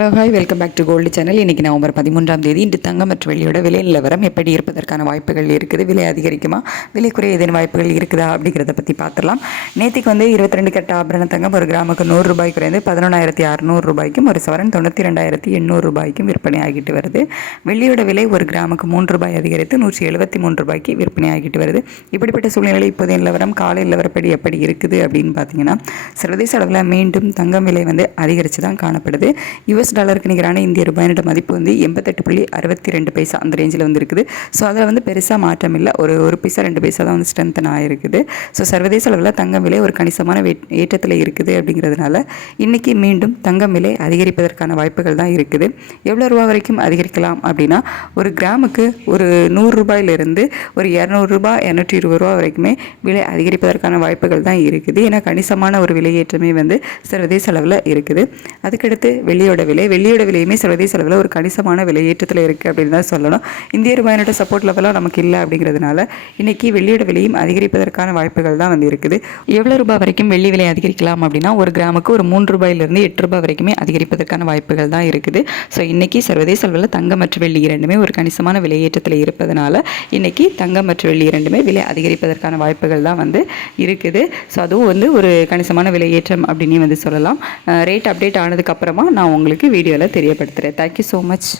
Hello hi welcome back to gold channel. இன்றைக்கி November 13ஆம் தேதி இன்று தங்கம் மற்றும் வெள்ளியோட விலை நிலவரம் எப்படி இருப்பதற்கான வாய்ப்புகள் இருக்குது, விலை அதிகரிக்குமா, விலை குறைய ஏதேனும் வாய்ப்புகள் இருக்குதா அப்படிங்கிறத பற்றி பார்த்துடலாம். நேற்றுக்கு 22 கட்ட ஆபரண தங்கம் ஒரு கிராமுக்கு 100 ரூபாய் குறைந்து 11,600 ரூபாய்க்கும், ஒரு சவரன் 92,800 ரூபாய்க்கும் விற்பனை ஆகிட்டு வருது. வெள்ளியோட விலை ஒரு கிராமுக்கு 3 ரூபாய் அதிகரித்து 173 ரூபாய்க்கு விற்பனை ஆகிட்டு வருது. இப்படிப்பட்ட சூழ்நிலை இப்போதைய நிலவரம் காலை நிலவரப்படி எப்படி இருக்குது அப்படின்னு பார்த்தீங்கன்னா, சர்வதேச அளவில் மீண்டும் தங்கம் விலை அதிகரித்து தான் காணப்படுது. யுஎஸ் டாலருக்கு நிகரான இந்திய ரூபாயினோட மதிப்பு 88.62 பைசா அந்த ரேஞ்சில் இருக்குது. ஸோ அதில் பெருசாக மாற்றம் இல்லை, ஒரு பைசா 2 பைசா தான் ஸ்ட்ரென்தன் ஆகிருக்குது. ஸோ சர்வதேச அளவில் தங்கம் விலை ஒரு கணிசமான ஏற்றத்தில் இருக்குது. அப்படிங்கிறதுனால இன்றைக்கி மீண்டும் தங்கம் விலை அதிகரிப்பதற்கான வாய்ப்புகள் தான் இருக்குது. எவ்வளோ ரூபா வரைக்கும் அதிகரிக்கலாம் அப்படின்னா, ஒரு கிராமுக்கு ஒரு 100 ரூபாயிலிருந்து ஒரு 200 ரூபாய் 220 ரூபா வரைக்குமே விலை அதிகரிப்பதற்கான வாய்ப்புகள் தான் இருக்குது. ஏன்னா கணிசமான ஒரு விலையேற்றமே சர்வதேச அளவில் இருக்குது. அதுக்கடுத்து வெள்ளியோட விலையுமே சர்வதேச அளவில் ஒரு கணிசமான விலையேற்றத்தில் இருக்குது அப்படின்னு தான் சொல்லணும். இந்திய ரூபாயினோட சப்போர்ட் லெவலாக நமக்கு இல்லை. அப்படிங்கிறதுனால இன்றைக்கி வெள்ளியோட விலையும் அதிகரிப்பதற்கான வாய்ப்புகள் தான் இருக்குது. எவ்வளோ ரூபாய் வரைக்கும் வெள்ளி விலை அதிகரிக்கலாம் அப்படின்னா, ஒரு கிராமுக்கு ஒரு 3 ரூபாயிலிருந்து 8 ரூபாய் வரைக்குமே அதிகரிப்பதற்கான வாய்ப்புகள் தான் இருக்குது. ஸோ இன்றைக்கி சர்வதேச அளவில் தங்கம் மற்றும் வெள்ளி இரண்டுமே ஒரு கணிசமான விலையேற்றத்தில் இருப்பதனால இன்றைக்கி தங்கம் மற்றும் வெள்ளி இரண்டுமே விலை அதிகரிப்பதற்கான வாய்ப்புகள் தான் இருக்குது. ஸோ அதுவும் ஒரு கணிசமான விலையேற்றம் அப்படின்னு சொல்லலாம். ரேட் அப்டேட் ஆனதுக்கப்புறமா நான் உங்களுக்கு வீடியோவில் தெரியப்படுத்துகிறேன். Thank you so much.